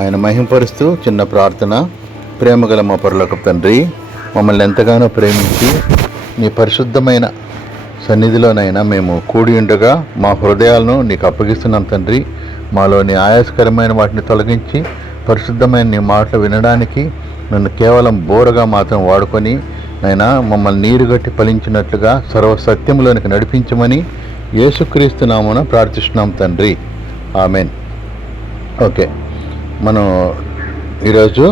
ఆయన మహింపరుస్తూ చిన్న ప్రార్థన. ప్రేమగల మా పరలోకపు తండ్రి, మమ్మల్ని ఎంతగానో ప్రేమించి నీ పరిశుద్ధమైన సన్నిధిలోనైనా మేము కూడి ఉండగా మా హృదయాలను నీకు అప్పగిస్తున్నాం తండ్రి. మాలోని ఆయాసకరమైన వాటిని తొలగించి పరిశుద్ధమైన నీ మాటలు వినడానికి నన్ను కేవలం బోరగా మాత్రం వాడుకొని నైనా మమ్మల్ని నీరుగట్టి ఫలించినట్లుగా సర్వసత్యంలోనికి నడిపించమని యేసుక్రీస్తు నామమున ప్రార్థిస్తున్నాం తండ్రి. ఆమెన్. ఓకే, మనం ఈరోజు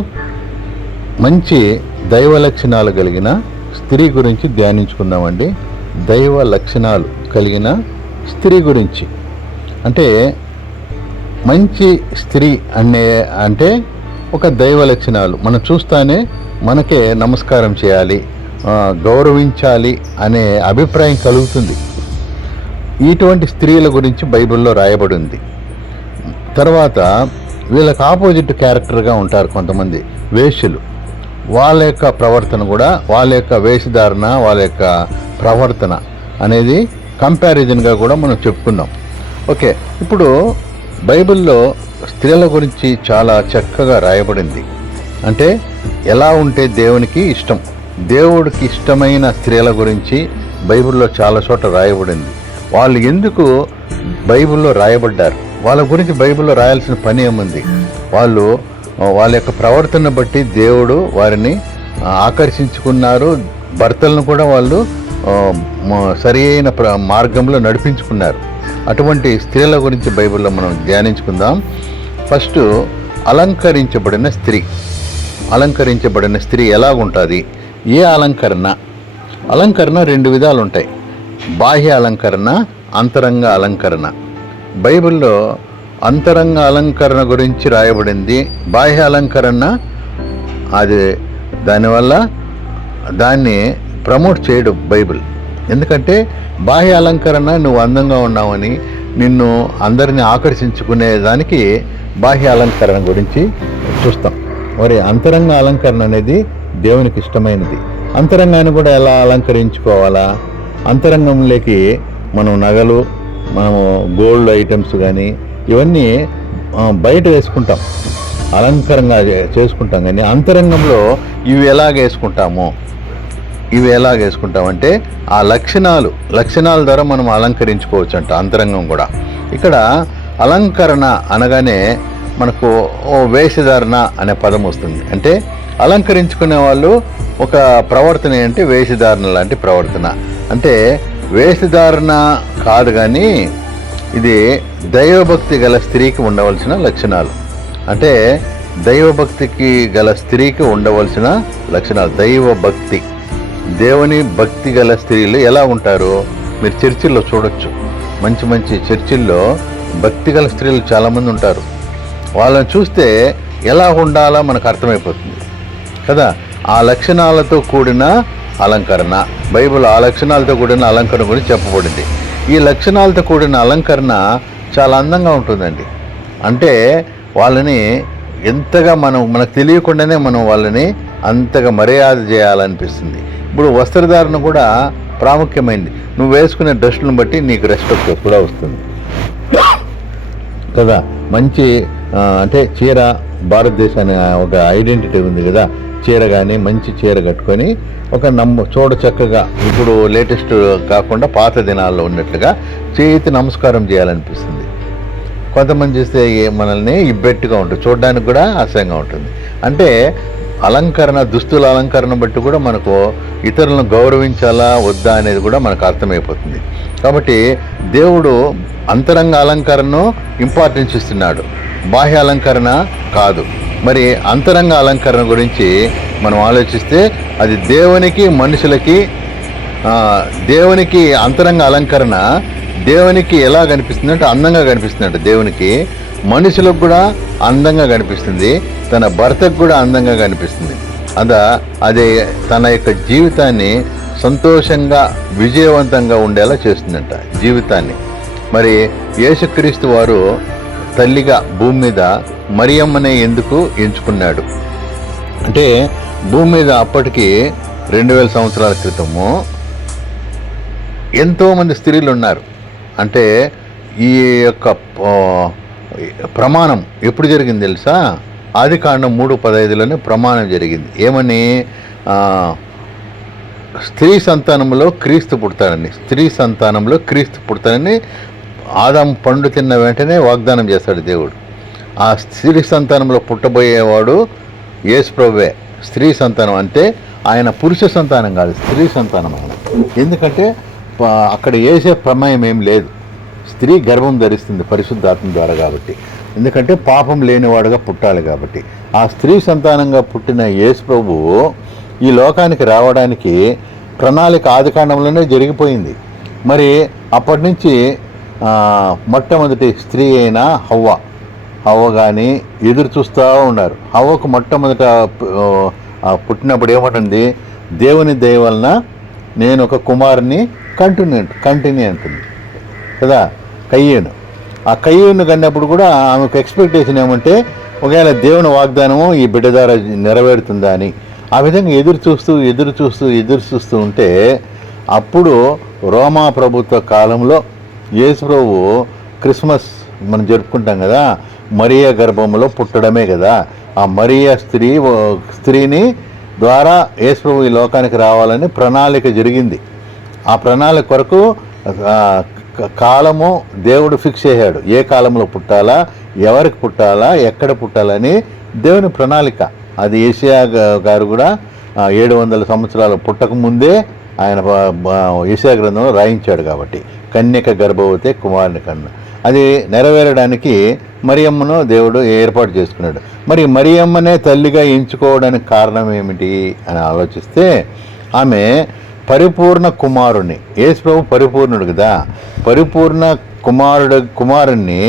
మంచి దైవ లక్షణాలు కలిగిన స్త్రీ గురించి ధ్యానించుకుందామండి. దైవ లక్షణాలు కలిగిన స్త్రీ గురించి అంటే మంచి స్త్రీ అంటే ఒక దైవ లక్షణాలు మనం చూస్తానే మనకే నమస్కారం చేయాలి, గౌరవించాలి అనే అభిప్రాయం కలుగుతుంది. ఇటువంటి స్త్రీల గురించి బైబిల్లో రాయబడి ఉంది. తర్వాత వీళ్ళకి ఆపోజిట్ క్యారెక్టర్గా ఉంటారు కొంతమంది వేశ్యలు. వాళ్ళ యొక్క ప్రవర్తన కూడా, వాళ్ళ యొక్క వేషధారణ, వాళ్ళ యొక్క ప్రవర్తన అనేది కంపారిజన్గా కూడా మనం చెప్పుకున్నాం. ఓకే, ఇప్పుడు బైబిల్లో స్త్రీల గురించి చాలా చక్కగా రాయబడింది. అంటే ఎలా ఉంటే దేవునికి ఇష్టం, దేవుడికి ఇష్టమైన స్త్రీల గురించి బైబిల్లో చాలా చోట్ల రాయబడింది. వాళ్ళు ఎందుకు బైబిల్లో రాయబడ్డారు, వాళ్ళ గురించి బైబిల్లో రాయాల్సిన పని ఏముంది? వాళ్ళ యొక్క ప్రవర్తన బట్టి దేవుడు వారిని ఆకర్షించుకున్నారు. భర్తలను కూడా వాళ్ళు సరి అయిన మార్గంలో నడిపించుకున్నారు. అటువంటి స్త్రీల గురించి బైబిల్లో మనం ధ్యానించుకుందాం. ఫస్ట్ అలంకరించబడిన స్త్రీ. అలంకరించబడిన స్త్రీ ఎలాగుంటుంది? ఏ అలంకరణ రెండు విధాలు ఉంటాయి. బాహ్య అలంకరణ, అంతరంగ అలంకరణ. బైబిల్లో అంతరంగ అలంకరణ గురించి రాయబడింది. బాహ్య అలంకరణ అది దానివల్ల దాన్ని ప్రమోట్ చేయడు బైబిల్. ఎందుకంటే బాహ్య అలంకరణ నువ్వు అందంగా ఉన్నావని, నిన్ను అందరినీ ఆకర్షించుకునే దానికి బాహ్య అలంకరణ గురించి చూస్తాం. మరి అంతరంగ అలంకరణ అనేది దేవునికి ఇష్టమైనది. అంతరంగాన్ని కూడా ఎలా అలంకరించుకోవాలా? అంతరంగంలోకి మనం నగలు, మనము గోల్డ్ ఐటమ్స్ కానీ ఇవన్నీ బయట వేసుకుంటాం, అలంకరంగా చేసుకుంటాం. కానీ అంతరంగంలో ఇవి ఎలాగేసుకుంటామంటే ఆ లక్షణాల ద్వారా మనం అలంకరించుకోవచ్చు అంట అంతరంగం కూడా. ఇక్కడ అలంకరణ అనగానే మనకు వేషధారణ అనే పదం వస్తుంది. అంటే అలంకరించుకునే వాళ్ళు ఒక ప్రవర్తన ఏంటి? వేషధారణ లాంటి ప్రవర్తన. అంటే వేషధారణ కాదు కానీ ఇది దైవభక్తి గల స్త్రీకి ఉండవలసిన లక్షణాలు. అంటే దైవభక్తికి గల స్త్రీకి ఉండవలసిన లక్షణాలు. దైవభక్తి, దేవుని భక్తి గల స్త్రీలు ఎలా ఉంటారు? మీరు చర్చిల్లో చూడొచ్చు. మంచి మంచి చర్చిల్లో భక్తి గల స్త్రీలు చాలామంది ఉంటారు. వాళ్ళని చూస్తే ఎలా ఉండాలో మనకు అర్థమైపోతుంది కదా. ఆ లక్షణాలతో కూడిన అలంకరణ, బైబిల్ ఆ లక్షణాలతో కూడిన అలంకరణ గురించి చెప్పబడింది. ఈ లక్షణాలతో కూడిన అలంకరణ చాలా అందంగా ఉంటుందండి. అంటే వాళ్ళని ఎంతగా మనకు తెలియకుండానే మనం వాళ్ళని అంతగా మర్యాద చేయాలనిపిస్తుంది. ఇప్పుడు వస్త్రధారణ కూడా ప్రాముఖ్యమైనది. నువ్వు వేసుకునే డ్రెస్సులను బట్టి నీకు రెస్పెక్ట్ కూడా వస్తుంది కదా. మంచి అంటే చీర, భారతదేశానికి ఒక ఐడెంటిటీ ఉంది కదా. చీర కానీ మంచి చీర కట్టుకొని ఒక చూడ చక్కగా, ఇప్పుడు లేటెస్ట్ కాకుండా పాత దినాల్లో ఉన్నట్లుగా చేతి నమస్కారం చేయాలనిపిస్తుంది. కొంతమంది చేస్తే మనల్ని ఇబ్బెట్టుగా ఉంటుంది, చూడడానికి కూడా అసహ్యంగా ఉంటుంది. అంటే అలంకరణ, దుస్తుల అలంకరణ బట్టి కూడా మనకు ఇతరులను గౌరవించాలా వద్దా అనేది కూడా మనకు అర్థమైపోతుంది. కాబట్టి దేవుడు అంతరంగ అలంకరణను ఇంపార్టెన్స్ ఇస్తున్నాడు, బాహ్య అలంకరణ కాదు. మరి అంతరంగ అలంకరణ గురించి మనం ఆలోచిస్తే అది దేవునికి మనుషులకి, దేవునికి అంతరంగ అలంకరణ దేవునికి ఎలా కనిపిస్తుంది అంటే అందంగా కనిపిస్తుందంట. దేవునికి మనుషులకు కూడా అందంగా కనిపిస్తుంది, తన భర్తకు కూడా అందంగా కనిపిస్తుంది. అదే తన యొక్క జీవితాన్ని సంతోషంగా విజయవంతంగా ఉండేలా చేస్తుందంట జీవితాన్ని. మరి యేసుక్రీస్తు వారు తల్లిగా భూమి మీద మరియమ్మనే ఎందుకు ఎంచుకున్నాడు అంటే, భూమి మీద అప్పటికి 2000 సంవత్సరాల క్రితము ఎంతోమంది స్త్రీలు ఉన్నారు. అంటే ఈ యొక్క ప్రమాణం ఎప్పుడు జరిగింది తెలుసా? ఆదికాండం 3:15లోనే ప్రమాణం జరిగింది. ఏమని? స్త్రీ సంతానంలో క్రీస్తు పుడతానని, స్త్రీ సంతానంలో క్రీస్తు పుడతానని ఆదాము పండు తిన్న వెంటనే వాగ్దానం చేస్తాడు దేవుడు. ఆ స్త్రీ సంతానంలో పుట్టబోయేవాడు యేసు ప్రభువే. స్త్రీ సంతానం అంటే ఆయన పురుష సంతానం కాదు, స్త్రీ సంతానం ఆయన. ఎందుకంటే అక్కడ వేసే ప్రమేయం ఏం లేదు. స్త్రీ గర్భం ధరిస్తుంది పరిశుద్ధాత్మ ద్వారా కాబట్టి, ఎందుకంటే పాపం లేనివాడుగా పుట్టాలి కాబట్టి. ఆ స్త్రీ సంతానంగా పుట్టిన యేసు ప్రభువు ఈ లోకానికి రావడానికి ప్రణాళిక ఆదికాండంలోనే జరిగిపోయింది. మరి అప్పటి నుంచి మొట్టమొదటి స్త్రీ అయిన హవ్వ కానీ ఎదురు చూస్తూ ఉన్నారు. హవ్వకు మొట్టమొదట పుట్టినప్పుడు ఏమంటుంది? దేవుని దయ వలన నేను ఒక కుమారుని కంటిన్యూ అంటుంది కదా కయ్యూను. ఆ కయ్యూను కన్నప్పుడు కూడా ఆమెకు ఎక్స్పెక్టేషన్ ఏమంటే ఒకవేళ దేవుని వాగ్దానము ఈ బిడ్డ ద్వారా నెరవేరుతుందా అని. ఆ విధంగా ఎదురు చూస్తూ ఉంటే అప్పుడు రోమా ప్రభుత్వ కాలంలో యేసు ప్రభువు క్రిస్మస్ మనం జరుపుకుంటాం కదా, మరియా గర్భంలో పుట్టడమే కదా. ఆ మరియా స్త్రీని ద్వారా యేసు ప్రభు ఈ లోకానికి రావాలని ప్రణాళిక జరిగింది. ఆ ప్రణాళిక కొరకు కాలము దేవుడు ఫిక్స్ చేశాడు. ఏ కాలంలో పుట్టాలా, ఎవరికి పుట్టాలా, ఎక్కడ పుట్టాలని దేవుని ప్రణాళిక. అది ఏషియా గారు కూడా 700 సంవత్సరాలు పుట్టకముందే ఆయన ఏషియా గ్రంథంలో రాయించాడు. కాబట్టి కన్యక గర్భవతి కుమారుని కన్నా అది నెరవేరడానికి మరియమ్మను దేవుడు ఏర్పాటు చేసుకున్నాడు. మరి మరియమ్మనే తల్లిగా ఎంచుకోవడానికి కారణం ఏమిటి అని ఆలోచిస్తే ఆమె పరిపూర్ణ కుమారుణ్ణి, యేసు ప్రభు పరిపూర్ణుడు కదా, పరిపూర్ణ కుమారుణ్ణి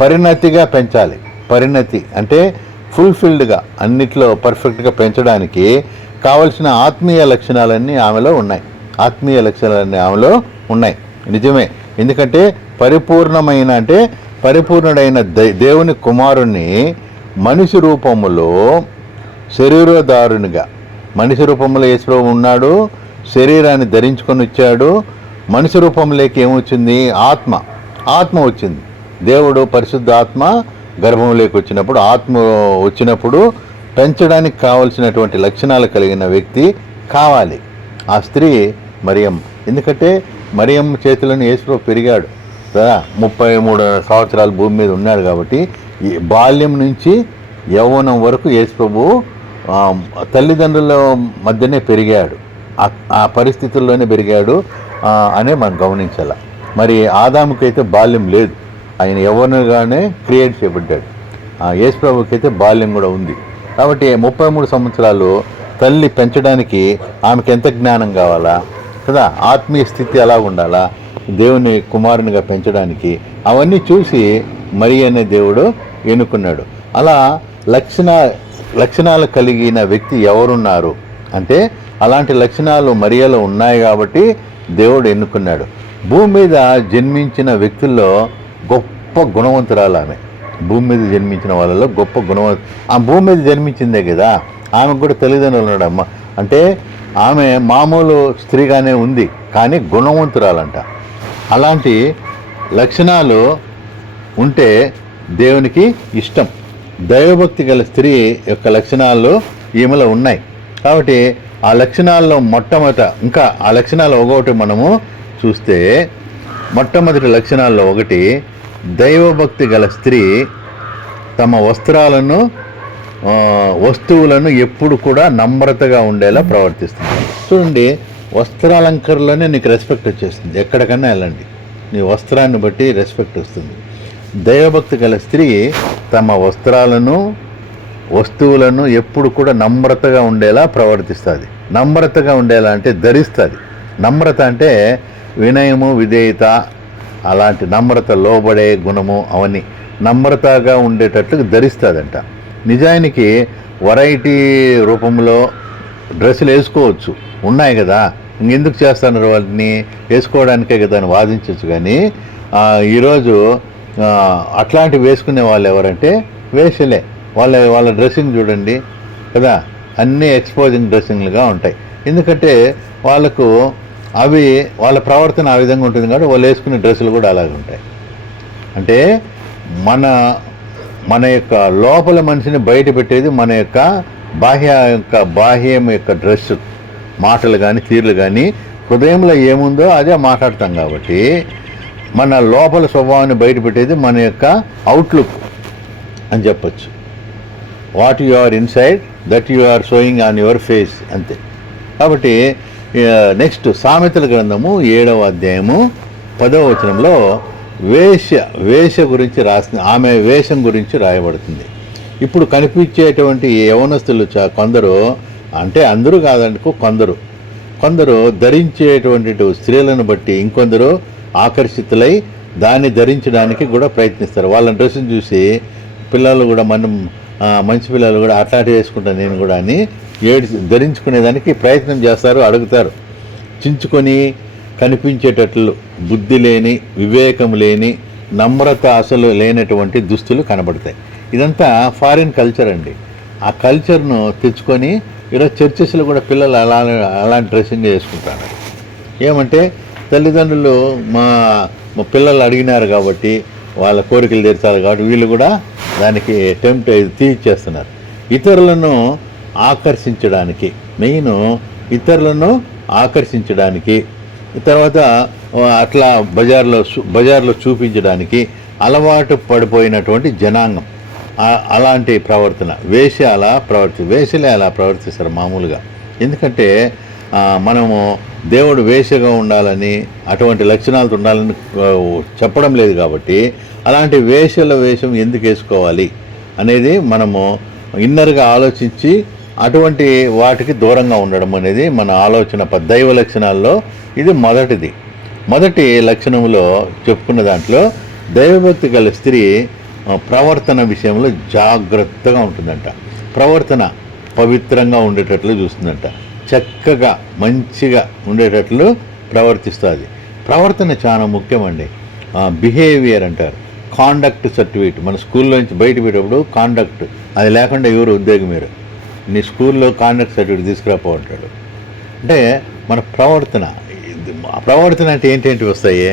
పరిణతిగా పెంచాలి. పరిణతి అంటే ఫుల్ఫిల్డ్గా అన్నిట్లో పర్ఫెక్ట్గా పెంచడానికి కావలసిన ఆత్మీయ లక్షణాలన్నీ ఆమెలో ఉన్నాయి. నిజమే. ఎందుకంటే పరిపూర్ణుడైన దేవుని కుమారుణ్ణి మనిషి రూపములో శరీరధారునిగా, మనిషి రూపంలో యేసు ప్రభు ఉన్నాడు, శరీరాన్ని ధరించుకొని వచ్చాడు. మనిషి రూపంలోకి ఏమొచ్చింది? ఆత్మ వచ్చింది. దేవుడు పరిశుద్ధ ఆత్మ గర్భంలోకి వచ్చినప్పుడు పెంచడానికి కావలసినటువంటి లక్షణాలు కలిగిన వ్యక్తి కావాలి. ఆ స్త్రీ మరియమ్మ. ఎందుకంటే మరియమ్మ చేతిలోని యేసు ప్రభు పెరిగాడు కదా, 33 సంవత్సరాలు భూమి మీద ఉన్నాడు. కాబట్టి ఈ బాల్యం నుంచి యవ్వనం వరకు యేసు ప్రభు తల్లిదండ్రుల మధ్యనే పెరిగాడు, ఆ పరిస్థితుల్లోనే పెరిగాడు అనే మనం గమనించాల. మరి ఆదాముకైతే బాల్యం లేదు, ఆయన యవ్వనుగానే క్రియేట్ చేయబడ్డాడు. యేసు ప్రభుకి అయితే బాల్యం కూడా ఉంది. కాబట్టి 33 సంవత్సరాలు తల్లి పెంచడానికి ఆమెకి ఎంత జ్ఞానం కావాలా కదా, ఆత్మీయ స్థితి ఎలా ఉండాలా, దేవుని కుమారునిగా పెంచడానికి అవన్నీ చూసి మరియ దేవుడు ఎన్నుకున్నాడు. అలా లక్షణాలు కలిగిన వ్యక్తి ఎవరున్నారు అంటే అలాంటి లక్షణాలు మరియలో ఉన్నాయి కాబట్టి దేవుడు ఎన్నుకున్నాడు. భూమి మీద జన్మించిన వ్యక్తుల్లో గొప్ప గుణవంతురాలు ఆమె. భూమి మీద జన్మించిన వాళ్ళలో గొప్ప ఆ భూమి మీద జన్మించిందే కదా, ఆమెకు కూడా తల్లిదండ్రులు ఉన్నాడమ్మ. అంటే ఆమె మామూలు స్త్రీగానే ఉంది కానీ గుణవంతురాలంట. అలాంటి లక్షణాలు ఉంటే దేవునికి ఇష్టం. దైవభక్తి గల స్త్రీ యొక్క లక్షణాలు ఈమెలో ఉన్నాయి. కాబట్టి ఆ లక్షణాల్లో ఇంకా ఆ లక్షణాలు ఒకటి మనము చూస్తే మొట్టమొదటి లక్షణాల్లో ఒకటి, దైవభక్తి గల స్త్రీ తమ వస్తువులను ఎప్పుడు కూడా నమ్రతగా ఉండేలా ప్రవర్తిస్తుంది. చూడండి, వస్త్రాలంకరణలోనే నీకు రెస్పెక్ట్ వచ్చేస్తుంది. ఎక్కడికన్నా వెళ్ళండి, నీ వస్త్రాన్ని బట్టి రెస్పెక్ట్ వస్తుంది. దైవభక్తి గల స్త్రీ తమ వస్తువులను ఎప్పుడు కూడా నమ్రతగా ఉండేలా ప్రవర్తిస్తుంది. నమ్రతగా ఉండేలా అంటే ధరిస్తుంది. నమ్రత అంటే వినయము, విధేయత, అలాంటి నమ్రత, లోబడే గుణము, అవన్నీ నమ్రతగా ఉండేటట్లు ధరిస్తుందంట. నిజానికి వెరైటీ రూపంలో డ్రెస్సులు వేసుకోవచ్చు, ఉన్నాయి కదా, ఇంకెందుకు చేస్తున్నారు వాటిని, వేసుకోవడానికే కదా అని వాదించవచ్చు. కానీ ఈరోజు అట్లాంటివి వేసుకునే వాళ్ళు ఎవరంటే వేషలే. వాళ్ళ డ్రెస్సింగ్ చూడండి కదా, అన్నీ ఎక్స్పోజింగ్ డ్రెస్సింగ్లుగా ఉంటాయి. ఎందుకంటే వాళ్ళకు వాళ్ళ ప్రవర్తన ఆ విధంగా ఉంటుంది కాబట్టి వాళ్ళు వేసుకునే డ్రెస్సులు కూడా అలాగే ఉంటాయి. అంటే మన మన యొక్క లోపల మనిషిని బయట పెట్టేది మన యొక్క బాహ్యం యొక్క డ్రెస్, మాటలు కానీ తీర్లు కానీ, హృదయంలో ఏముందో అదే మాట్లాడతాం. కాబట్టి మన లోపల స్వభావాన్ని బయట పెట్టేది మన యొక్క అవుట్లుక్ అని చెప్పచ్చు. What you are inside that you are showing on your face, అంతే. కాబట్టి నెక్స్ట్ సామెతల గ్రంథము 7వ అధ్యాయము 10వ వచనంలో వేష గురించి రాసింది. ఆమె వేషం గురించి రాయబడుతుంది. ఇప్పుడు కనిపించేటువంటి యవనస్తులు కొందరు, అంటే అందరూ కాదనుకో, కొందరు ధరించేటువంటి స్త్రీలను బట్టి ఇంకొందరు ఆకర్షితులై దాన్ని ధరించడానికి కూడా ప్రయత్నిస్తారు. వాళ్ళ డ్రెస్సును చూసి పిల్లలు కూడా, మంచి పిల్లలు కూడా అట్లాంటి వేసుకుంటాను నేను కూడా అని ధరించుకునేదానికి ప్రయత్నం చేస్తారు, అడుగుతారు. చించుకొని కనిపించేటట్లు బుద్ధి లేని, వివేకం లేని, నమ్రత అసలు లేనటువంటి దుస్తులు కనబడతాయి. ఇదంతా ఫారిన్ కల్చర్ అండి. ఆ కల్చర్ను తెచ్చుకొని ఈరోజు చర్చెస్లో కూడా పిల్లలు అలాంటి డ్రెస్సింగ్ వేసుకుంటారు. ఏమంటే తల్లిదండ్రులు మా పిల్లలు అడిగినారు కాబట్టి, వాళ్ళ కోరికలు తీర్చాలి కాబట్టి వీళ్ళు కూడా దానికి తీర్చేస్తున్నారు. ఇతరులను ఆకర్షించడానికి, మెయిన్ ఇతరులను ఆకర్షించడానికి, తర్వాత అట్లా బజార్లో చూపించడానికి అలవాటు పడిపోయినటువంటి జనాంగం అలాంటి ప్రవర్తన, వేషలే అలా ప్రవర్తిస్తారు మామూలుగా. ఎందుకంటే మనము దేవుడు వేషగా ఉండాలని, అటువంటి లక్షణాలతో ఉండాలని చెప్పడం లేదు కాబట్టి అలాంటి వేషం ఎందుకు వేసుకోవాలి అనేది మనము ఇన్నర్గా ఆలోచించి అటువంటి వాటికి దూరంగా ఉండడం అనేది మన ఆలోచన. దైవ లక్షణాల్లో ఇది మొదటి లక్షణంలో చెప్పుకున్న దాంట్లో దైవభక్తి గల స్త్రీ ప్రవర్తన విషయంలో జాగ్రత్తగా ఉంటుందంట. ప్రవర్తన పవిత్రంగా ఉండేటట్లు చూస్తుందంట. చక్కగా మంచిగా ఉండేటట్లు ప్రవర్తిస్తుంది. ప్రవర్తన చాలా ముఖ్యమండి. బిహేవియర్ అంటారు, కాండక్ట్ సర్టిఫికేట్. మన స్కూల్లో నుంచి బయట పెట్టేటప్పుడు కాండక్ట్, అది లేకుండా ఎవరు ఉద్యోగం మీరు నీ స్కూల్లో కాండక్ట్ సర్టిఫికేట్ తీసుకురాపో అంటాడు. అంటే మన ప్రవర్తన అంటే ఏంటేంటి వస్తాయి?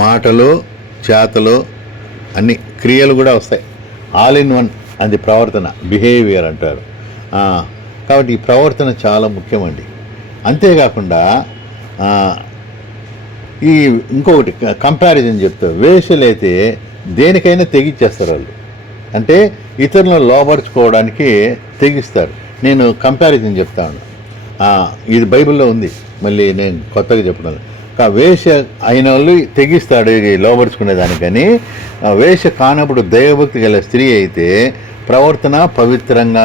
మాటలు, చేతలు, అన్ని క్రియలు కూడా వస్తాయి. ఆల్ ఇన్ వన్ అది ప్రవర్తన, బిహేవియర్ అంటారు. కాబట్టి ఈ ప్రవర్తన చాలా ముఖ్యమండి. అంతేకాకుండా ఈ ఇంకొకటి కంపారిజన్ చెప్తారు. వేషలైతే దేనికైనా తెగిచ్చేస్తారు వాళ్ళు. అంటే ఇతరులను లోపరుచుకోవడానికి తెగిస్తారు. నేను కంపారిజన్ చెప్తాను, ఇది బైబిల్లో ఉంది, మళ్ళీ నేను కొత్తగా చెప్పడం. వేష అయిన వాళ్ళు తెగిస్తాడు లోపరుచుకునే దానికని. వేష కానప్పుడు దైవభక్తి గల స్త్రీ అయితే ప్రవర్తన పవిత్రంగా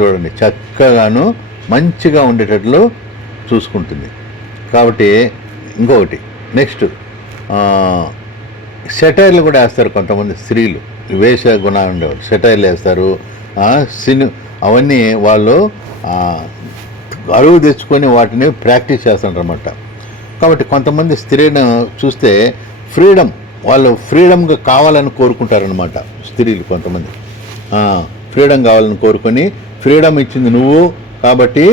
చూడండి, చక్కగాను మంచిగా ఉండేటట్లు చూసుకుంటుంది. కాబట్టి ఇంకొకటి నెక్స్ట్ సెటైర్లు కూడా వేస్తారు కొంతమంది స్త్రీలు. వేష గుణాలు ఉండేవాళ్ళు సెటైర్లు వేస్తారు. అవన్నీ వాళ్ళు అరువు తెచ్చుకొని వాటిని ప్రాక్టీస్ చేస్తారన్నమాట. కాబట్టి కొంతమంది స్త్రీలను చూస్తే వాళ్ళు ఫ్రీడమ్గా కావాలని కోరుకుంటారనమాట. స్త్రీలు కొంతమంది ఫ్రీడమ్ కావాలని కోరుకొని, ఫ్రీడమ్ ఇచ్చింది నువ్వు కాబట్టి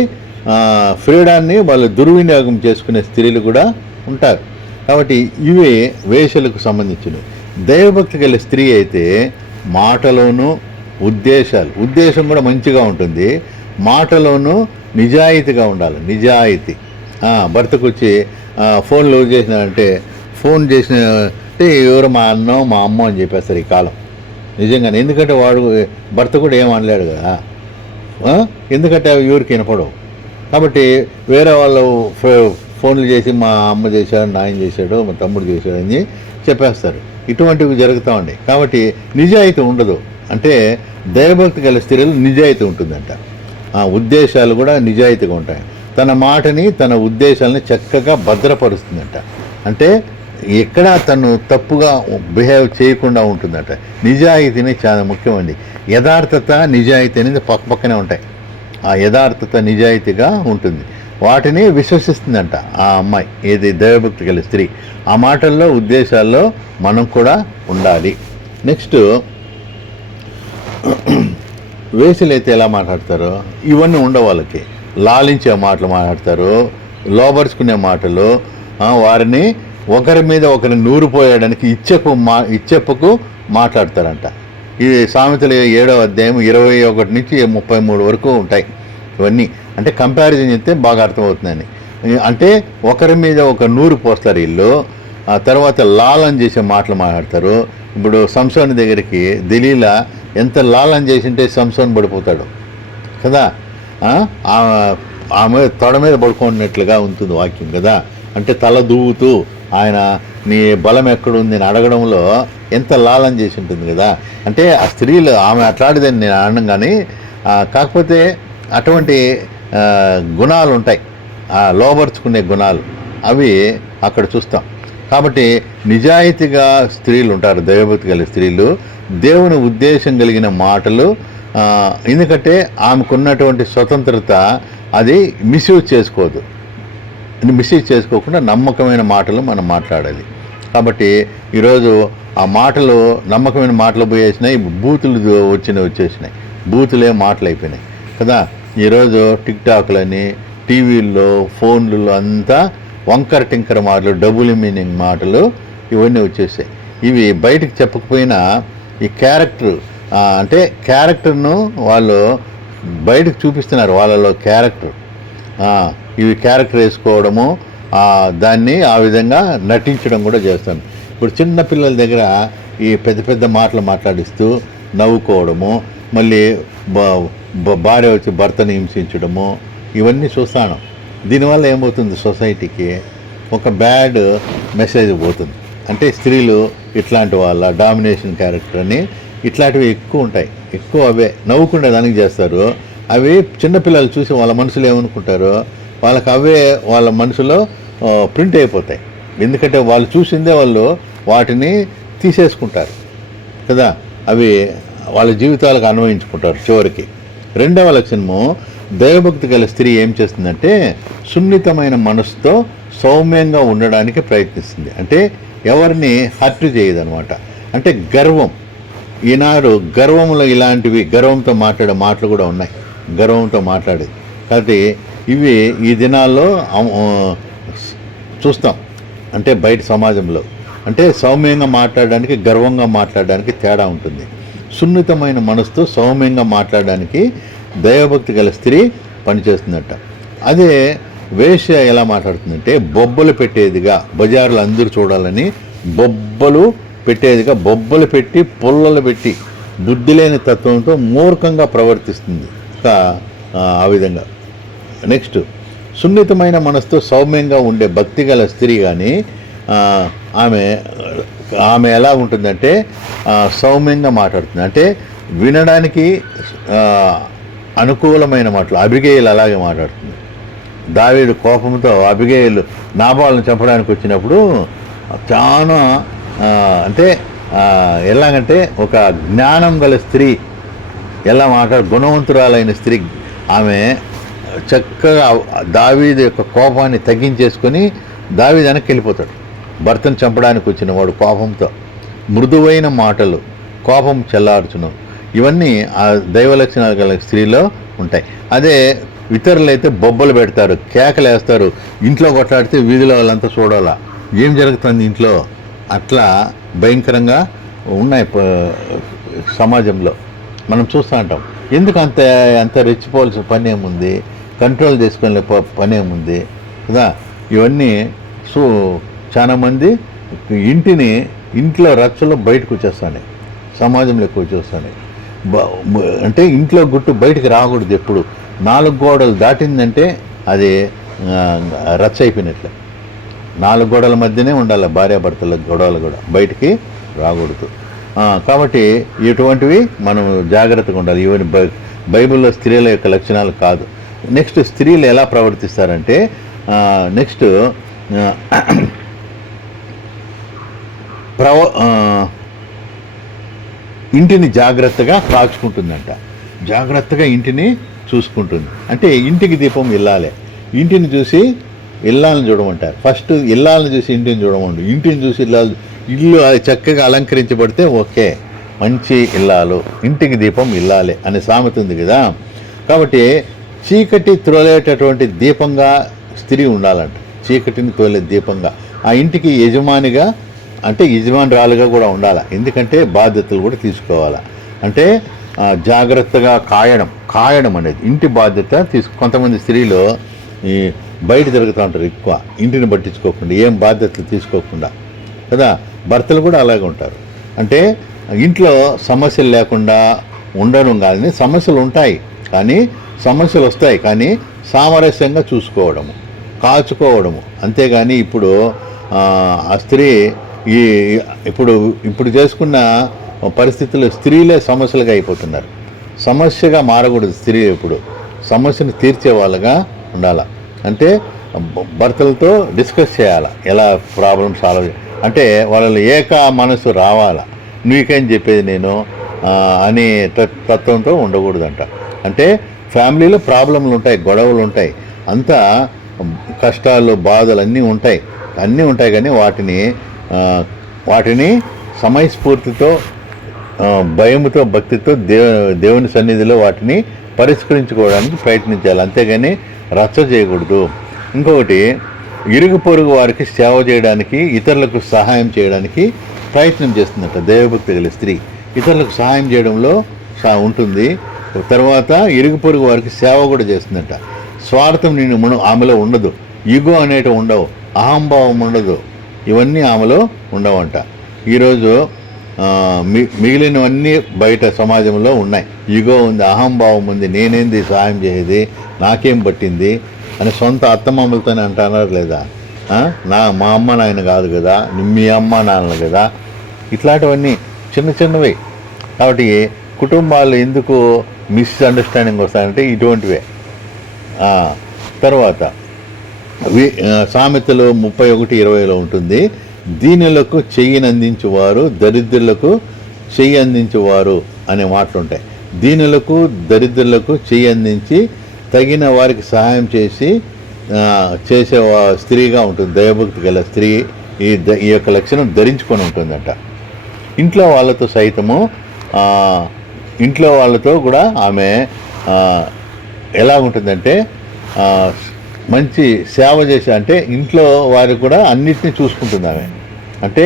ఫ్రీడాన్ని వాళ్ళు దుర్వినియోగం చేసుకునే స్త్రీలు కూడా ఉంటారు. కాబట్టి ఇవే వేషలకు సంబంధించినవి. దైవభక్తి గల స్త్రీ అయితే మాటలోనూ ఉద్దేశం కూడా మంచిగా ఉంటుంది. మాటలోనూ నిజాయితీగా ఉండాలి. నిజాయితీ. భర్తకు వచ్చి ఫోన్లో చేసినారంటే, ఫోన్ చేసినంటే ఎవరు మా అన్నో మా అమ్మో అని చెప్పేస్తారు ఈ కాలం నిజంగానే. ఎందుకంటే భర్త కూడా ఏం అనలేడు కదా, ఎందుకంటే అవి ఎవరికి వినపడవు. కాబట్టి వేరే వాళ్ళు ఫోన్లు చేసి మా అమ్మ చేశాడు, నాయన చేశాడు, మా తమ్ముడు చేశాడు అని చెప్పేస్తారు. ఇటువంటివి జరుగుతూ ఉన్నాయి. కాబట్టి నిజాయితీ ఉండదు. అంటే దైవభక్తి గల స్త్రీలు నిజాయితీ ఉంటుందంట. ఉద్దేశాలు కూడా నిజాయితీగా ఉంటాయి. తన మాటని, తన ఉద్దేశాలని చక్కగా భద్రపరుస్తుందంట. అంటే ఎక్కడ తను తప్పుగా బిహేవ్ చేయకుండా ఉంటుందట. నిజాయితీని చాలా ముఖ్యమండి. యథార్థత, నిజాయితీ అనేది పక్కనే ఉంటాయి. ఆ యథార్థత నిజాయితీగా ఉంటుంది. వాటిని విశ్వసిస్తుందంట ఆ అమ్మాయి, ఏది దైవభక్తి గల స్త్రీ. ఆ మాటల్లో, ఉద్దేశాల్లో మనం కూడా ఉండాలి. నెక్స్ట్ వేసులైతే ఎలా మాట్లాడతారో ఇవన్నీ ఉండవు. వాళ్ళకి లాలించే మాటలు మాట్లాడతారు, లోబరుచుకునే మాటలు, వారిని ఒకరి మీద ఒకరిని నూరిపోయడానికి ఇచ్చెప్పుకు మాట్లాడతారంట. ఇది సామెతలు 7వ అధ్యాయం 21 నుంచి 33 వరకు ఉంటాయి. ఇవన్నీ అంటే కంపారిజన్ చేస్తే బాగా అర్థమవుతుందని. అంటే ఒకరి మీద ఒక నూరు పోస్తారు వీళ్ళు. ఆ తర్వాత లాలన చేసే మాటలు మాట్లాడతారు. ఇప్పుడు సంసోన్ దగ్గరికి దెలీలా ఎంత లాలన చేసింటే సంసోన్ పడిపోతాడు కదా. ఆమె తొడ మీద పడుకున్నట్లుగా ఉంటుంది వాక్యం కదా. అంటే తల దూవుతూ ఆయన నీ బలం ఎక్కడుంది అని అడగడంలో ఎంత లాలన చేసి ఉంటుంది కదా. అంటే ఆ స్త్రీలు ఆమె అట్లాంటిదని నేను అనడం, కానీ కాకపోతే అటువంటి గుణాలు ఉంటాయి, లోబర్చుకునే గుణాలు, అవి అక్కడ చూస్తాం. కాబట్టి నిజాయితీగా స్త్రీలు ఉంటారు, దైవభక్తి కలిగిన స్త్రీలు, దేవుని ఉద్దేశం కలిగిన మాటలు. ఎందుకంటే ఆమెకున్నటువంటి స్వతంత్రత అది మిస్యూజ్ చేసుకోదు. మిస్యూజ్ చేసుకోకుండా నమ్మకమైన మాటలు మనం మాట్లాడాలి. కాబట్టి ఈరోజు ఆ మాటలు నమ్మకమైన మాటలు పోయేసినాయి, బూతులు వచ్చేసినాయి, బూతులే మాటలు అయిపోయినాయి కదా. ఈరోజు టిక్టాక్లని, టీవీల్లో, ఫోన్లలో అంతా వంకర టింకర మాటలు, డబుల్ మీనింగ్ మాటలు ఇవన్నీ వచ్చేసాయి. ఇవి బయటకు చెప్పకపోయినా ఈ క్యారెక్టర్ అంటే క్యారెక్టర్ను వాళ్ళు బయటకు చూపిస్తున్నారు, వాళ్ళలో క్యారెక్టర్. ఇవి క్యారెక్టర్ వేసుకోవడము, దాన్ని ఆ విధంగా నటించడం కూడా చేస్తాను. ఇప్పుడు చిన్న పిల్లల దగ్గర ఈ పెద్ద పెద్ద మాటలు మాట్లాడిస్తూ నవ్వుకోవడము, మళ్ళీ భార్య వచ్చి భర్తని హింసించడము, ఇవన్నీ చూస్తాను. దీనివల్ల ఏమవుతుంది, సొసైటీకి ఒక బ్యాడ్ మెసేజ్ పోతుంది. అంటే స్త్రీలు ఇట్లాంటి వాళ్ళ డామినేషన్ క్యారెక్టర్ అని ఇట్లాంటివి ఎక్కువ ఉంటాయి. ఎక్కువ అవే నవ్వుకునే దానికి చేస్తారు. అవి చిన్నపిల్లలు చూసి వాళ్ళ మనసులో ఏమనుకుంటారో వాళ్ళకి అవే వాళ్ళ మనసులో ప్రింట్ అయిపోతాయి. ఎందుకంటే వాళ్ళు చూసిందే వాళ్ళు వాటిని తీసేసుకుంటారు కదా. అవి వాళ్ళ జీవితాలకు అన్వయించుకుంటారు చివరికి. రెండవ లక్షణము, దైవభక్తి గల స్త్రీ ఏం చేస్తుందంటే సున్నితమైన మనసుతో సౌమ్యంగా ఉండడానికి ప్రయత్నిస్తుంది. అంటే ఎవరిని హర్ట్ చేయదనమాట. అంటే గర్వం, ఈనాడు గర్వంలో ఇలాంటివి గర్వంతో మాట్లాడే మాటలు కూడా ఉన్నాయి, గర్వంతో మాట్లాడేది. కాబట్టి ఇవి ఈ దినాల్లో చూస్తాం. అంటే బయట సమాజంలో అంటే సౌమ్యంగా మాట్లాడడానికి, గర్వంగా మాట్లాడడానికి తేడా ఉంటుంది. సున్నితమైన మనసుతో సౌమ్యంగా మాట్లాడడానికి దైవభక్తి గల స్త్రీ పనిచేస్తుందట. అదే వేశ్య ఎలా మాట్లాడుతుందంటే బొబ్బలు పెట్టేదిగా, బజార్లు అందరూ చూడాలని బొబ్బలు పెట్టేదిగా, బొబ్బలు పెట్టి పుల్లలు పెట్టి బుద్ధి లేని తత్వంతో మూర్ఖంగా ప్రవర్తిస్తుంది ఆ విధంగా. నెక్స్ట్, సున్నితమైన మనసుతో సౌమ్యంగా ఉండే భక్తి గల స్త్రీ కానీ ఆమె ఎలా ఉంటుందంటే సౌమ్యంగా మాట్లాడుతుంది. అంటే వినడానికి అనుకూలమైన మాటలు. అబిగేయులు అలాగే మాట్లాడుతుంది. దావీదు కోపంతో అబిగేయులు నాబాలును చంపడానికి వచ్చినప్పుడు చాలా అంటే ఎలాగంటే ఒక జ్ఞానం గల స్త్రీ ఎలా గుణవంతురాలైన స్త్రీ ఆమె చక్కగా దావీదు యొక్క కోపాన్ని తగ్గించేసుకొని దావీదు వెనక్కి వెళ్ళిపోతాడు. భర్తను చంపడానికి వచ్చిన వాడు కోపంతో మృదువైన మాటలు, కోపం చల్లార్చును, ఇవన్నీ ఆ దైవ లక్షణాలు గల స్త్రీలో ఉంటాయి. అదే ఇతరులు అయితే బొబ్బలు పెడతారు, కేకలు వేస్తారు, ఇంట్లో కొట్లాడితే వీధిలో వాళ్ళంతా చూడాలా ఏం జరుగుతుంది ఇంట్లో. అట్లా భయంకరంగా ఉన్నాయి సమాజంలో మనం చూస్తూ ఉంటాం. ఎందుకు అంత రెచ్చిపోవాల్సిన పని ఏముంది, కంట్రోల్ చేసుకునే పని ఏముంది కదా. ఇవన్నీ చాలామంది ఇంట్లో రచ్చలో బయటకు వచ్చేస్తాయి, సమాజంలోకి వచ్చేస్తాయి. అంటే ఇంట్లో గుట్టు బయటికి రాకూడదు. ఎప్పుడు 4 గోడలు దాటిందంటే అది రచ్చ అయిపోయినట్లే. 4 గోడల మధ్యనే ఉండాలి భార్యాభర్తల గొడవలు కూడా, బయటికి రాకూడదు. కాబట్టి ఇటువంటివి మనం జాగ్రత్తగా ఉండాలి. ఇవన్నీ బైబిల్లో స్త్రీల యొక్క లక్షణాలు కాదు. నెక్స్ట్, స్త్రీలు ఎలా ప్రవర్తిస్తారంటే నెక్స్ట్ ఇంటిని జాగ్రత్తగా కాచుకుంటుందంట. జాగ్రత్తగా ఇంటిని చూసుకుంటుంది. అంటే ఇంటికి దీపం ఇల్లాలే. ఇంటిని చూసి ఇల్లాలను చూడమంటారు. ఫస్ట్ ఇల్లాలను చూసి ఇంటిని చూడమంటారు. ఇంటిని చూసి ఇల్లు అది చక్కగా అలంకరించబడితే ఓకే, మంచి ఇల్లాలు, ఇంటికి దీపం ఇల్లాలే అనే సామెత ఉంది కదా. కాబట్టి చీకటి త్రోలేటటువంటి దీపంగా స్త్రీ ఉండాలంట. చీకటిని తోలే దీపంగా, ఆ ఇంటికి యజమానిగా అంటే యజమానురాలుగా కూడా ఉండాలి. ఎందుకంటే బాధ్యతలు కూడా తీసుకోవాలి. అంటే జాగ్రత్తగా కాయడం అనేది ఇంటి బాధ్యత కొంతమంది స్త్రీలు ఈ బయట తిరుగుతూ ఉంటారు, ఎక్కువ ఇంటిని పట్టించుకోకుండా, ఏం బాధ్యతలు తీసుకోకుండా కదా. భర్తలు కూడా అలాగే ఉంటారు. అంటే ఇంట్లో సమస్యలు లేకుండా ఉండడం కాదని, సమస్యలు ఉంటాయి కానీ సమస్యలు వస్తాయి కానీ సామరస్యంగా చూసుకోవడము, కాచుకోవడము. అంతేగాని ఇప్పుడు ఆ స్త్రీ ఇప్పుడు చేసుకున్న పరిస్థితుల్లో స్త్రీలే సమస్యలుగా అయిపోతున్నారు. సమస్యగా మారకూడదు స్త్రీ, ఇప్పుడు సమస్యను తీర్చే వాళ్ళగా ఉండాలి. అంటే భర్తలతో డిస్కస్ చేయాలి, ఎలా ప్రాబ్లం సాల్వ్ అంటే వాళ్ళలో ఏక మనసు రావాలా. నీకేం చెప్పేది నేను అని తత్వంతో ఉండకూడదంట. అంటే ఫ్యామిలీలో ప్రాబ్లంలు ఉంటాయి, గొడవలు ఉంటాయి, అంతా కష్టాలు బాధలు అన్నీ ఉంటాయి కానీ వాటిని సమయస్ఫూర్తితో భయముతో భక్తితో దేవుని సన్నిధిలో వాటిని పరిష్కరించుకోవడానికి ప్రయత్నించాలి. అంతేగాని రచ్చ చేయకూడదు. ఇంకొకటి, ఇరుగు పొరుగు వారికి సేవ చేయడానికి, ఇతరులకు సహాయం చేయడానికి ప్రయత్నం చేస్తుందట దైవభక్తి గల స్త్రీ. ఇతరులకు సహాయం చేయడంలో ఉంటుంది. తర్వాత ఇరుగు పొరుగు వారికి సేవ కూడా చేస్తుందట. స్వార్థం ఆమెలో ఉండదు, ఈగో అనేటివి ఉండవు, అహంభావం ఉండదు, ఇవన్నీ ఆమెలో ఉండవంట. ఈరోజు మిగిలినవన్నీ బయట సమాజంలో ఉన్నాయి. ఈగో ఉంది, అహంభావం ఉంది, నేనేంది సహాయం చేసేది, నాకేం పట్టింది అని సొంత అత్తమామలతోనే అంటున్నారు లేదా? మా అమ్మ నాయన కాదు కదా, మీ అమ్మ నాన్న కదా, ఇట్లాంటివన్నీ చిన్నవి. కాబట్టి కుటుంబాలు ఎందుకు మిస్అండర్స్టాండింగ్ వస్తాయంటే ఇటువంటివే. తర్వాత సామెతలు 31:20 ఉంటుంది, దీనులకు చెయ్యినందించువారు దరిద్రులకు చెయ్యి అందించువారు అనే మాటలు ఉంటాయి. దీనులకు దరిద్రులకు చెయ్యి అందించి తగిన వారికి సహాయం చేసే స్త్రీగా ఉంటుంది. దైవభక్తి గల స్త్రీ ఈ యొక్క లక్షణం ధరించుకొని ఉంటుందట. ఇంట్లో వాళ్ళతో కూడా ఆమె ఎలా ఉంటుందంటే మంచి సేవ చేసి, అంటే ఇంట్లో వారికి కూడా అన్నిటినీ చూసుకుంటుంది ఆమె. అంటే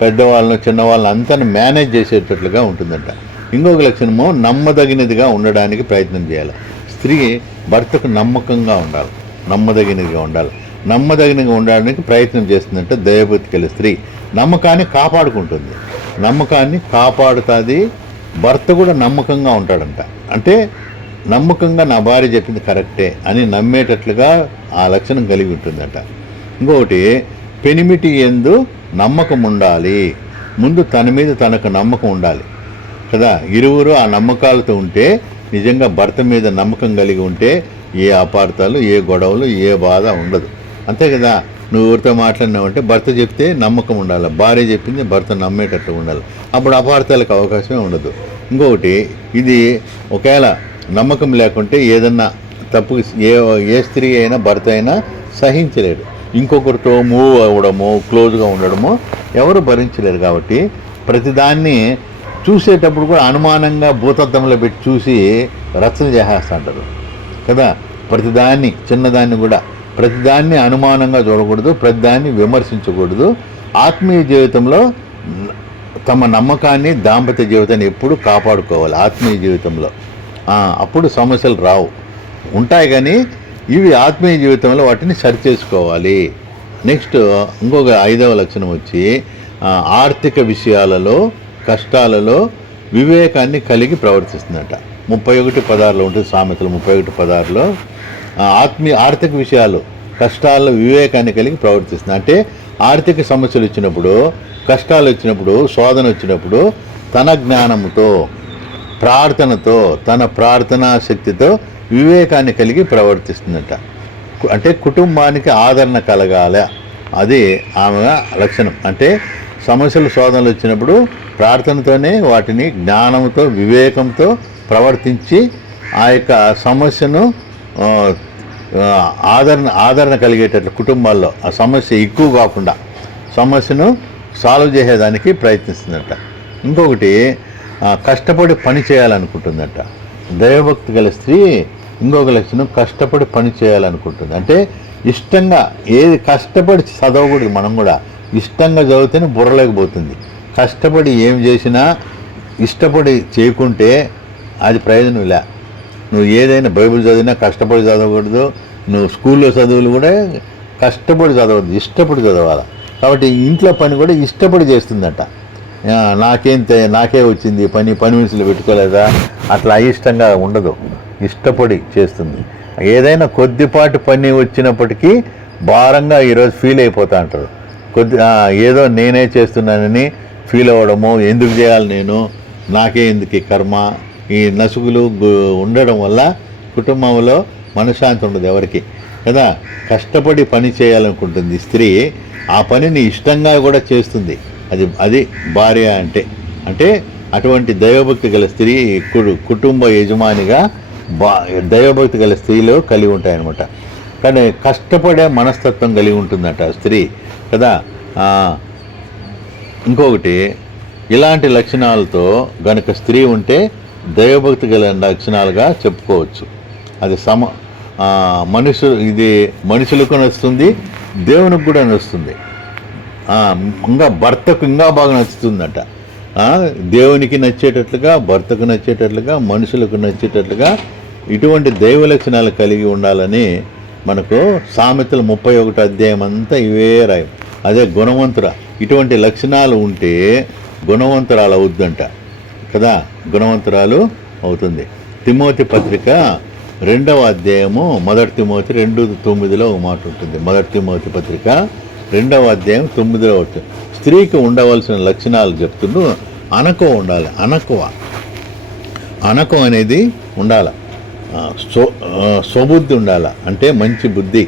పెద్దవాళ్ళను చిన్నవాళ్ళని అంతా మేనేజ్ చేసేటట్లుగా ఉంటుందంట. ఇంకొక లక్షణము, నమ్మదగినదిగా ఉండడానికి ప్రయత్నం చేయాలి. స్త్రీ భర్తకు నమ్మకంగా ఉండాలి, నమ్మదగినదిగా ఉండడానికి ప్రయత్నం చేస్తుందంటే దైవభక్తి గల స్త్రీ నమ్మకాన్ని కాపాడుకుంటుంది, నమ్మకాన్ని కాపాడుతుంది. భర్త కూడా నమ్మకంగా ఉంటాడంట. అంటే నమ్మకంగా నా భార్య చెప్పింది కరెక్టే అని నమ్మేటట్లుగా ఆ లక్షణం కలిగి ఉంటుందట. ఇంకొకటి, పెనిమిటి యందు నమ్మకం ఉండాలి. ముందు తన మీద తనకు నమ్మకం ఉండాలి కదా. ఇరువురు ఆ నమ్మకాలతో ఉంటే, నిజంగా భర్త మీద నమ్మకం కలిగి ఉంటే ఏ అపార్థాలు, ఏ గొడవలు, ఏ బాధ ఉండదు. అంతే కదా. నువ్వు ఎవరితో మాట్లాడినావంటే భర్త చెప్తే నమ్మకం ఉండాలి, భార్య చెప్పింది భర్త నమ్మేటట్టు ఉండాలి. అప్పుడు అపార్థాలకు అవకాశమే ఉండదు. ఇంకొకటి, ఇది ఒకవేళ నమ్మకం లేకుంటే ఏదన్నా తప్పు ఏ స్త్రీ అయినా భర్త అయినా సహించలేడు. ఇంకొకరితో మూవ్ అవ్వడము, క్లోజ్గా ఉండడము ఎవరు భరించలేరు. కాబట్టి ప్రతిదాన్ని చూసేటప్పుడు కూడా అనుమానంగా భూతత్వంలో పెట్టి చూసి రచన చేసేస్తుంటారు కదా. ప్రతిదాన్ని, చిన్నదాన్ని కూడా ప్రతిదాన్ని అనుమానంగా చూడకూడదు, ప్రతిదాన్ని విమర్శించకూడదు. ఆత్మీయ జీవితంలో తమ నమ్మకాన్ని, దాంపత్య జీవితాన్ని ఎప్పుడూ కాపాడుకోవాలి. ఆత్మీయ జీవితంలో అప్పుడు సమస్యలు రావు, ఉంటాయి కానీ ఇవి ఆత్మీయ జీవితంలో వాటిని సరిచేసుకోవాలి. నెక్స్ట్ ఇంకొక 5వ లక్షణం వచ్చి, ఆర్థిక విషయాలలో, కష్టాలలో వివేకాన్ని కలిగి ప్రవర్తిస్తుందట. 31:16 ఉంటుంది సామెతలు. 31:16 ఆర్థిక విషయాలు, కష్టాల్లో వివేకాన్ని కలిగి ప్రవర్తిస్తుంది. అంటే ఆర్థిక సమస్యలు వచ్చినప్పుడు, కష్టాలు వచ్చినప్పుడు, శోధన వచ్చినప్పుడు తన జ్ఞానంతో, ప్రార్థనతో, తన ప్రార్థనా శక్తితో వివేకాన్ని కలిగి ప్రవర్తిస్తుందట. అంటే కుటుంబానికి ఆదరణ కలగాలి, అది ఆమె లక్షణం. అంటే సమస్యలు, శోధనలు వచ్చినప్పుడు ప్రార్థనతోనే వాటిని జ్ఞానంతో, వివేకంతో ప్రవర్తించి ఆ యొక్క సమస్యను ఆదరణ కలిగేటట్లు కుటుంబాల్లో ఆ సమస్య ఎక్కువ కాకుండా సమస్యను సాల్వ్ చేసేదానికి ప్రయత్నిస్తుందట. ఇంకొకటి, కష్టపడి పని చేయాలనుకుంటుందట. దైవభక్తి గల స్త్రీ ఇంకొక లక్షణం, కష్టపడి పని చేయాలనుకుంటుంది. అంటే ఇష్టంగా ఏది కష్టపడి చదవకూడదు. మనం కూడా ఇష్టంగా చదివితేనే బుర్రలేకపోతుంది. కష్టపడి ఏం చేసినా ఇష్టపడి చేయకుంటే అది ప్రయోజనం లే. నువ్వు ఏదైనా బైబిల్ చదివినా కష్టపడి చదవకూడదు. నువ్వు స్కూల్లో చదువులు కూడా కష్టపడి చదవద్దు, ఇష్టపడి చదవాలి. కాబట్టి ఇంట్లో పని కూడా ఇష్టపడి చేస్తుందట. నాకే వచ్చింది పని మనుషులు పెట్టుకోలేదా, అట్లా అయిష్టంగా ఉండదు, ఇష్టపడి చేస్తుంది. ఏదైనా కొద్దిపాటి పని వచ్చినప్పటికీ భారంగా ఈరోజు ఫీల్ అయిపోతా అంటారు. ఏదో నేనే చేస్తున్నానని ఫీల్ అవ్వడము, ఎందుకు చేయాలి నేను, నాకే ఎందుకు ఈ కర్మ, ఈ నసుగులు ఉండడం వల్ల కుటుంబంలో మనశ్శాంతి ఉండదు ఎవరికి కదా. కష్టపడి పని చేయాలనుకుంటుంది స్త్రీ, ఆ పనిని ఇష్టంగా కూడా చేస్తుంది. అది భార్య అంటే అటువంటి దైవభక్తి గల స్త్రీ కుటుంబ యజమానిగా దైవభక్తి గల స్త్రీలు కలిగి ఉంటాయన్నమాట. కానీ కష్టపడే మనస్తత్వం కలిగి ఉంటుందట స్త్రీ కదా. ఇంకొకటి, ఇలాంటి లక్షణాలతో గనుక స్త్రీ ఉంటే దైవభక్తి గల లక్షణాలుగా చెప్పుకోవచ్చు. అది ఇది మనుషులకు నచ్చుతుంది, దేవునికి కూడా నచ్చుతుంది. ఇంకా భర్తకు ఇంకా బాగా నచ్చుతుందట. దేవునికి నచ్చేటట్లుగా, భర్తకు నచ్చేటట్లుగా, మనుషులకు నచ్చేటట్లుగా ఇటువంటి దైవ లక్షణాలు కలిగి ఉండాలని మనకు సామెతలు 31 అధ్యాయం అంతా ఇవే రాయి. అదే ఇటువంటి లక్షణాలు ఉంటే గుణవంతురాలు అవుద్దంట కదా, గుణవంతురాలు అవుతుంది. తిమోతి పత్రిక 2వ అధ్యాయము 1 తిమోతి 2:9 ఒక మాట ఉంటుంది. 1 తిమోతి పత్రిక 2వ అధ్యాయం 9 స్త్రీకి ఉండవలసిన లక్షణాలు చెప్తుంటూ అనకువ ఉండాలి. అనకం అనేది ఉండాలి. స్వబుద్ధి ఉండాలి, అంటే మంచి బుద్ధి.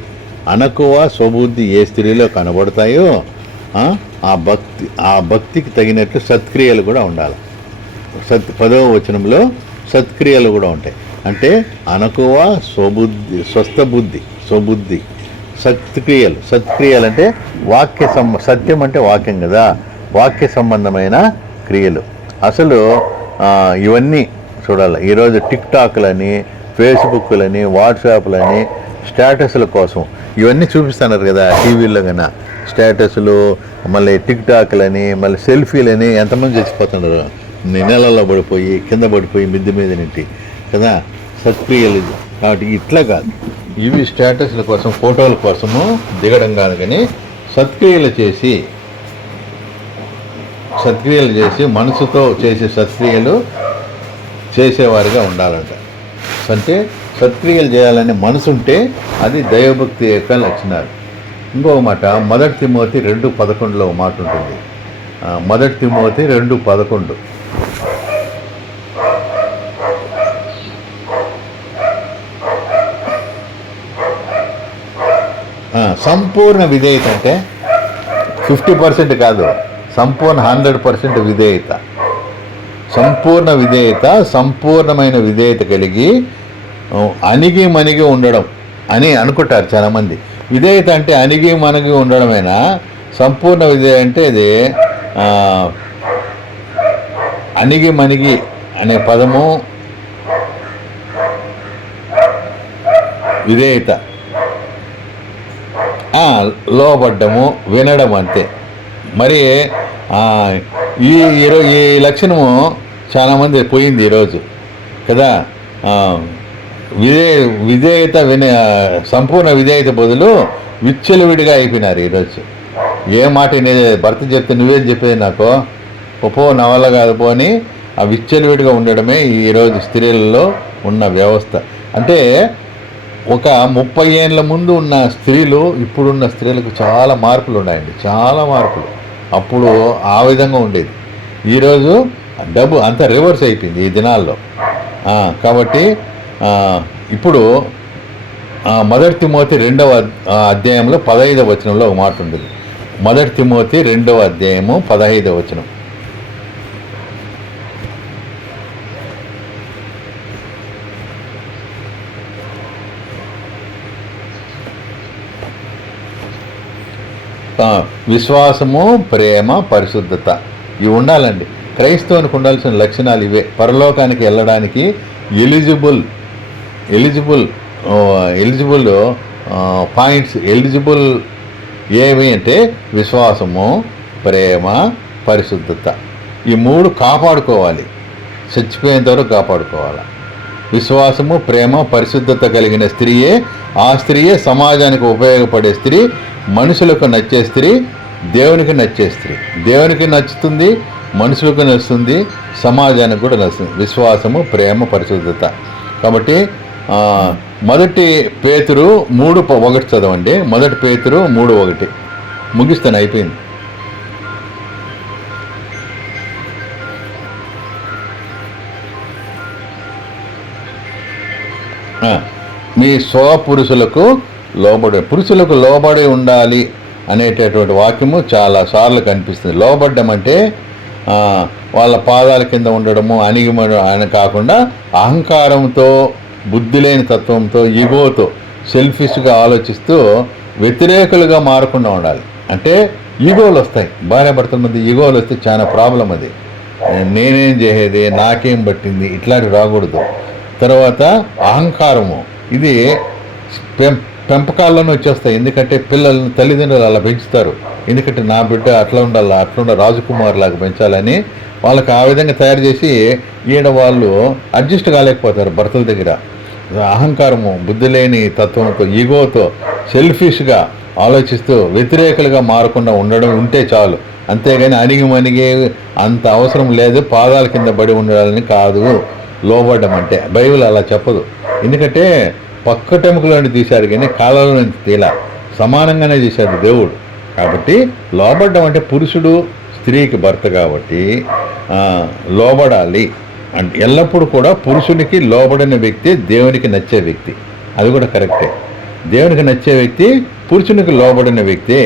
అనకువ స్వబుద్ధి ఏ స్త్రీలో కనబడతాయో ఆ భక్తికి తగినట్లు సత్క్రియలు కూడా ఉండాలి. 10వ వచనంలో సత్క్రియలు కూడా ఉంటాయి. అంటే అనకువ స్వబుద్ధి సత్క్రియలు అంటే సత్యం అంటే వాక్యం కదా, వాక్య సంబంధమైన క్రియలు. అసలు ఇవన్నీ చూడాలి. ఈరోజు టిక్టాక్లని, ఫేస్బుక్లని, వాట్సాప్లని, స్టేటస్ల కోసం ఇవన్నీ చూపిస్తున్నారు కదా టీవీల్లో కన్నా. స్టేటస్లు, మళ్ళీ టిక్టాక్లని, మళ్ళీ సెల్ఫీలని, ఎంతమంది చచ్చిపోతున్నారు నెలల్లో పడిపోయి, కింద పడిపోయి, మిద్దె మీద నింటి కదా. సత్క్రియలు కాబట్టి ఇట్లా కాదు, ఇవి స్టేటస్ల కోసం, ఫోటోల కోసము దిగడం కాదు, కానీ సత్క్రియలు చేసి మనసుతో చేసే సత్క్రియలు చేసేవారిగా ఉండాలంట. అంటే సత్క్రియలు చేయాలనే మనసు ఉంటే అది దైవభక్తి యొక్క లక్షణాలు. ఇంకొక మాట 1 తిమోతి 2:11 మాట ఉంటుంది. 1 తిమోతి 2:11 సంపూర్ణ విధేయత అంటే 50% కాదు, సంపూర్ణ 100% విధేయత. సంపూర్ణమైన విధేయత కలిగి అణిగి ఉండడం అని అనుకుంటారు చాలామంది. విధేయత అంటే అణిగి ఉండడమేనా? సంపూర్ణ విధేయత అంటే ఇది అణిగి అనే పదము విధేయత, లోబడ్డము, వినడం అంతే. మరి ఈ లక్షణము చాలామంది పోయింది ఈరోజు కదా. విధేయత సంపూర్ణ విధేయత బదులు విచ్చలవిడిగా అయిపోయినారు ఈరోజు. ఏ మాట భర్త చెప్తే నువ్వేం చెప్పేది నాకు నా వల్ల కాదు పోని ఆ విచ్చలవిడిగా ఉండడమే ఈరోజు స్త్రీలలో ఉన్న వ్యవస్థ. అంటే ఒక 30 ఏళ్ళ ముందు ఉన్న స్త్రీలు ఇప్పుడున్న స్త్రీలకు చాలా మార్పులు ఉన్నాయండి, చాలా మార్పులు. అప్పుడు ఆ విధంగా ఉండేది, ఈరోజు డబ్బు అంతా రివర్స్ అయిపోయింది ఈ దినాల్లో. కాబట్టి ఇప్పుడు 1 తిమోతి 2వ అధ్యాయంలో 15వ వచనంలో ఒక మాట ఉంటుంది. 1 తిమోతి 2వ అధ్యాయము 15వ వచనం. విశ్వాసము, ప్రేమ, పరిశుద్ధత ఇవి ఉండాలండి. క్రైస్తవునికి ఉండాల్సిన లక్షణాలు ఇవే. పరలోకానికి వెళ్ళడానికి ఎలిజిబుల్ పాయింట్స్ ఎలిజిబుల్ ఏమి అంటే విశ్వాసము, ప్రేమ, పరిశుద్ధత. ఈ 3 కాపాడుకోవాలి, చచ్చిపోయేంత వరకు కాపాడుకోవాలి. విశ్వాసము, ప్రేమ, పరిశుద్ధత కలిగిన స్త్రీయే, ఆ స్త్రీయే సమాజానికి ఉపయోగపడే స్త్రీ, మనుషులకు నచ్చే స్త్రీ, దేవునికి నచ్చే స్త్రీ. దేవునికి నచ్చుతుంది, మనుషులకు నచ్చుతుంది, సమాజానికి కూడా నచ్చుతుంది. విశ్వాసము, ప్రేమ, పరిశుద్ధత. కాబట్టి 1 పేతురు 3:1 చదవండి. 1 పేతురు 3:1 ముగిస్తాను, అయిపోయింది. మీ స్వపురుషులకు పురుషులకు లోబడి ఉండాలి అనేటటువంటి వాక్యము చాలా సార్లు కనిపిస్తుంది. లోబడ్డం అంటే వాళ్ళ పాదాల కింద ఉండడము, అని కాకుండా అహంకారంతో, బుద్ధి లేని తత్వంతో, ఈగోతో, సెల్ఫిష్గా ఆలోచిస్తూ వ్యతిరేకులుగా మారకుండా ఉండాలి. అంటే ఈగోలు వస్తాయి, భార్యాభర్తల మధ్య ఈగోలు వస్తే చాలా ప్రాబ్లం. అది నేనేం చేసేది, నాకేం పట్టింది, ఇట్లాంటివి రాకూడదు. తర్వాత అహంకారము, ఇది పెంపకాల్లోనే వచ్చేస్తాయి. ఎందుకంటే పిల్లల్ని తల్లిదండ్రులు అలా పెంచుతారు. ఎందుకంటే నా బిడ్డ అట్లా ఉండాలి, అట్లా రాజకుమార్ లాగా పెంచాలని వాళ్ళకి ఆ విధంగా తయారు చేసి వాళ్ళు అడ్జస్ట్ కాలేకపోతారు భర్తల దగ్గర. అహంకారము, బుద్ధి లేని తత్వంతో, ఈగోతో, సెల్ఫిష్గా ఆలోచిస్తూ వ్యతిరేకులుగా మారకుండా ఉంటే చాలు. అంతేగాని అణిగి అంత అవసరం లేదు. పాదాల కింద పడి ఉండాలని కాదు లోబడ్డం అంటే. బైబిల్ అలా చెప్పదు. ఎందుకంటే పక్కటెముకలను తీశారు కానీ కాళ్ళలో నుంచి తీలా, సమానంగానే చేశాడు దేవుడు. కాబట్టి లోబడ్డం అంటే పురుషుడు స్త్రీకి భర్త కాబట్టి లోబడాలి. అంటే ఎల్లప్పుడూ కూడా పురుషునికి లోబడిన వ్యక్తి దేవునికి నచ్చే వ్యక్తి. అది కూడా కరెక్టే. దేవునికి నచ్చే వ్యక్తి పురుషునికి లోబడిన వ్యక్తి.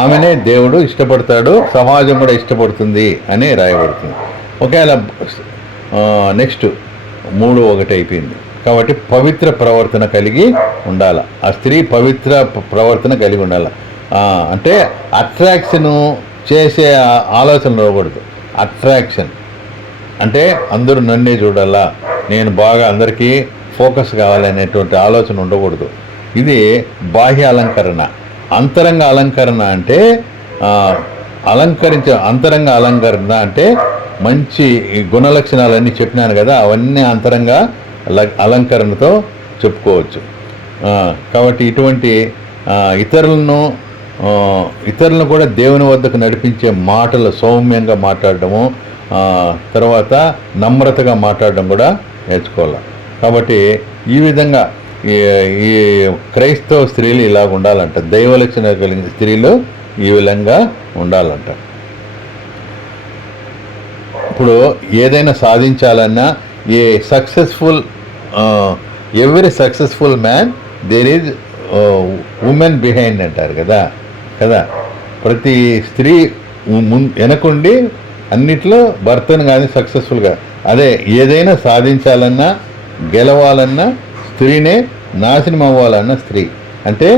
ఆమెనే దేవుడు ఇష్టపడతాడు, సమాజం కూడా ఇష్టపడుతుంది అని రాయబడుతుంది. ఒకవేళ నెక్స్ట్ 3:1 అయిపోయింది. కాబట్టి పవిత్ర ప్రవర్తన కలిగి ఉండాలి. ఆ స్త్రీ పవిత్ర ప్రవర్తన కలిగి ఉండాలి. అంటే అట్రాక్షన్ చేసే ఆలోచన రాకూడదు. అట్రాక్షన్ అంటే అందరూ నన్నే చూడాలా, నేను బాగా అందరికీ ఫోకస్ కావాలనేటువంటి ఆలోచన ఉండకూడదు. ఇది బాహ్య అలంకరణ. అంతరంగ అలంకరణ అంటే అంతరంగ అలంకరణ అంటే మంచి గుణలక్షణాలన్నీ చెప్పినాను కదా, అవన్నీ అంతరంగ అలంకరణతో చెప్పుకోవచ్చు. కాబట్టి ఇటువంటి ఇతరులను కూడా దేవుని వద్దకు నడిపించే మాటలు సౌమ్యంగా మాట్లాడడము, తర్వాత నమ్రతగా మాట్లాడడం కూడా నేర్చుకోవాలి. కాబట్టి ఈ విధంగా ఈ క్రైస్తవ స్త్రీలు ఇలాగ ఉండాలంట. దైవలక్షణ కలిగిన స్త్రీలు ఈ విధంగా ఉండాలంట. ఇప్పుడు ఏదైనా సాధించాలన్నా every successful man there is women behind అంటారు కదా. ప్రతి స్త్రీ వెనకుండి అన్నిట్లో భర్తను కానీ సక్సెస్ఫుల్గా, అదే ఏదైనా సాధించాలన్నా గెలవాలన్నా స్త్రీనే, నాశనం అవ్వాలన్న స్త్రీ, అంటే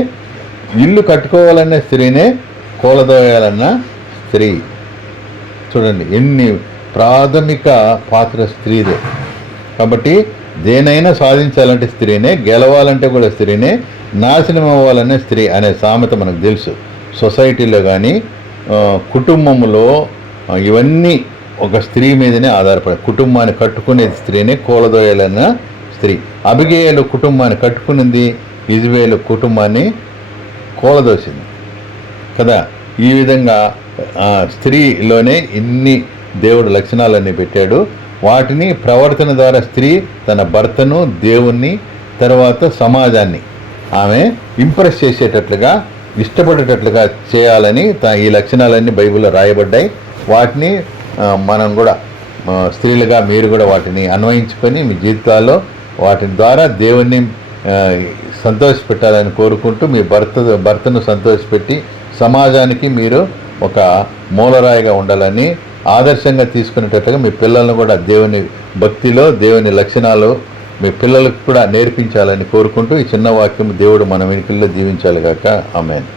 ఇల్లు కట్టుకోవాలన్న స్త్రీనే, కూలదోయాలన్న స్త్రీ. చూడండి ఎన్ని ప్రాథమిక పాత్ర స్త్రీదే. కాబట్టి దేనైనా సాధించాలంటే స్త్రీనే, గెలవాలంటే కూడా స్త్రీనే, నాశనం అవ్వాలనే స్త్రీ అనే సామెత మనకు తెలుసు. సొసైటీలో కానీ కుటుంబంలో ఇవన్నీ ఒక స్త్రీ మీదనే ఆధారపడి, కుటుంబాన్ని కట్టుకునేది స్త్రీనే, కూలదోయాలన్న స్త్రీ. అబిగయలు కుటుంబాన్ని కట్టుకునింది, ఇజ్రాయేలు కుటుంబాన్ని కూలదోసింది కదా. ఈ విధంగా స్త్రీలోనే ఇన్ని దేవుడు లక్షణాలన్నీ పెట్టాడు. వాటిని ప్రవర్తన ద్వారా స్త్రీ తన భర్తను, దేవుణ్ణి, తర్వాత సమాజాన్ని ఆమె ఇంప్రెస్ చేసేటట్లుగా, ఇష్టపడేటట్లుగా చేయాలని ఈ లక్షణాలన్నీ బైబిల్లో రాయబడ్డాయి. వాటిని మనం కూడా స్త్రీలుగా మీరు కూడా వాటిని అన్వయించుకొని మీ జీవితాల్లో వాటి ద్వారా దేవుణ్ణి సంతోషపెట్టాలని కోరుకుంటూ మీ భర్తను సంతోషపెట్టి సమాజానికి మీరు ఒక మూలరాయిగా ఉండాలని, ఆదర్శంగా తీసుకునేటట్టుగా మీ పిల్లలను కూడా దేవుని భక్తిలో, దేవుని లక్షణాలు మీ పిల్లలకు కూడా నేర్పించాలని కోరుకుంటూ ఈ చిన్న వాక్యం దేవుడు మన వెనుకల్లో దీవించాలి గాక. ఆమేన్.